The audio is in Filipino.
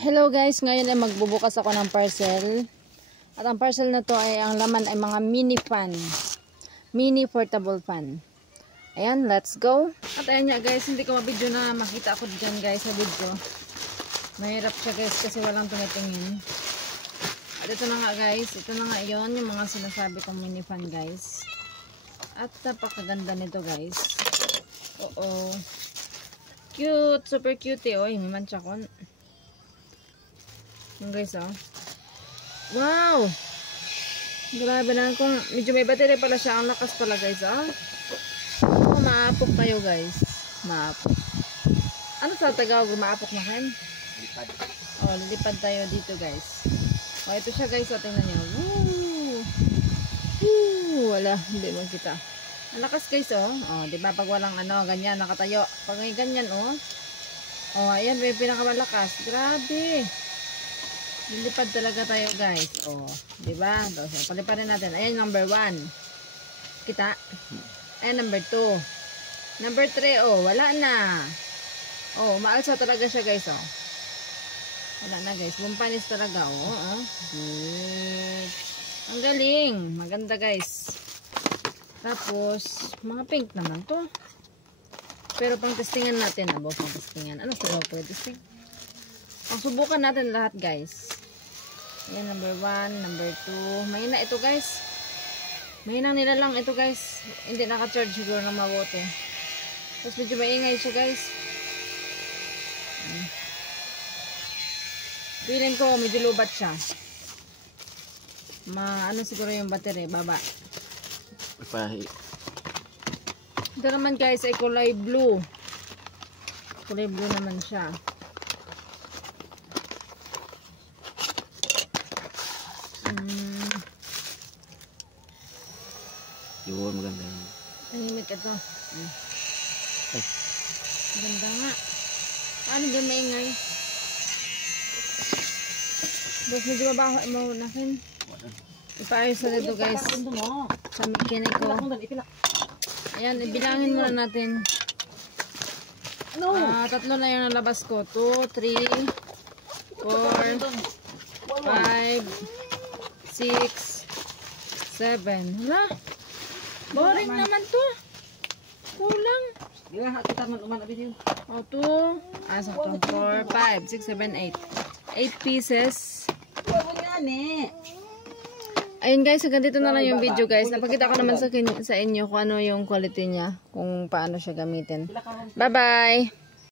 Hello guys, ngayon ay magbubukas ako ng parcel. At ang parcel na to ay ang laman ay mga mini fan. Mini portable fan. Ayan, let's go. At ayan nga guys, hindi ko mabidyo na makita ako dyan guys sa video. Mahirap siya guys kasi walang tumitingin. At ito na nga guys, ito na nga yon yung mga sinasabi kong mini fan guys. At napakaganda nito guys. Oo. Cute, super cute eh. Oy, may mancha ko. Yung guys oh. Wow! Grabe na kung medyo may battery pala siya. Ang lakas pala guys oh. Oh, maapok kayo guys. Maapok. Ano sa Tagalog? Maapok na kayo? Lipad. Oh, lilipad tayo dito guys. Oh, ito siya guys. Oh, tingnan nyo. Woo! Woo! Wala, hindi mo kita. Ang lakas guys oh. Oh, di ba pag walang ano, ganyan nakatayo. Pag may ganyan oh. Oh, ayan may pinakamalakas. Grabe. Lilipad talaga tayo guys. Oh, di ba? So, paliparin natin. Ayan number 1. Kita? Ayan number 2. Number 3 oh, wala na. Oh, maalsa talaga siya guys oh. Wala na guys. Bumpanis talaga oh. Oh. Good. Ang galing. Maganda guys. Tapos, mga pink naman to. Pero pang testingan natin. Abo, pang testingan. Ano sa loob pwede testing? Pang subukan natin lahat guys. Ayan, number 1, number 2. Mahina ito guys. Mahinang nilalang ito guys. Hindi naka-charge siguro ng mabuti. Tapos medyo maingay siya guys. Feeling ko medyo lubat siya. Ano siguro yung battery, baba. Ito naman guys ay kulay blue. Kulay blue naman siya. Yun, maganda yun. Tahimik ito. Ay. Maganda nga. Paano doon maingay? Tapos medyo mabaho imahunakin. Ipaayos na dito guys. Sa mechanic ko. Ayan, ibilangin muna natin. 3 na yung nalabas ko. 2, 3, 4, 5, 6, 7. Hala? Boring naman to. Kulang. O, 2. 4, 5, 6, 7, 8. 8 pieces. Ayun guys, hanggang dito na lang yung video guys. Napakita ko naman sa inyo kung ano yung quality niya. Kung paano siya gamitin. Bye bye!